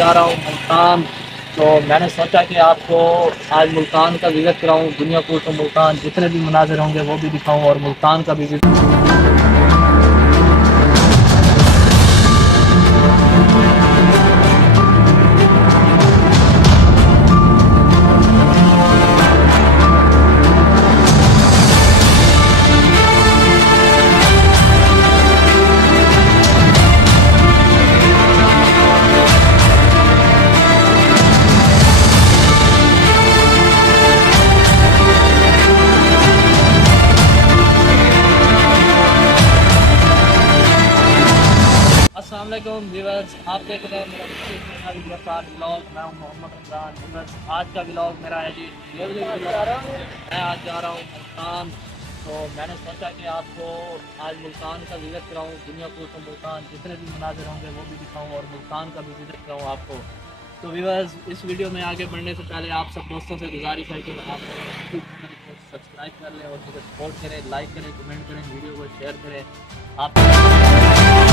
जा रहा हूँ मुल्तान। तो मैंने सोचा कि आपको आज मुल्तान का विज़िट कराऊँ, दुनिया को तो मुल्तान जितने भी मनाज़िर होंगे वो भी दिखाऊँ और मुल्तान का भी अस्सलाम वालेकुम व्यूअर्स, आप देख रहे हैं मेरा ब्लॉग। मैं हूं मोहम्मद रमज़ान। व्यूअर्स, आज का ब्लॉग मेरा है जी मैं आज जा रहा हूं मुल्तान। तो मैंने सोचा कि आपको आज मुल्तान का विज़िट कराऊं, दुनिया को तो मुल्तान जितने भी मनाज़िर होंगे वो भी दिखाऊं और मुल्तान का भी विज़िट कराऊं आपको। तो व्यूअर्स, इस वीडियो में आगे बढ़ने से पहले आप सब दोस्तों से गुजारिश है कि आप सब्सक्राइब कर लें और मुझे सपोर्ट करें, लाइक करें, कमेंट करें, वीडियो को शेयर करें। आप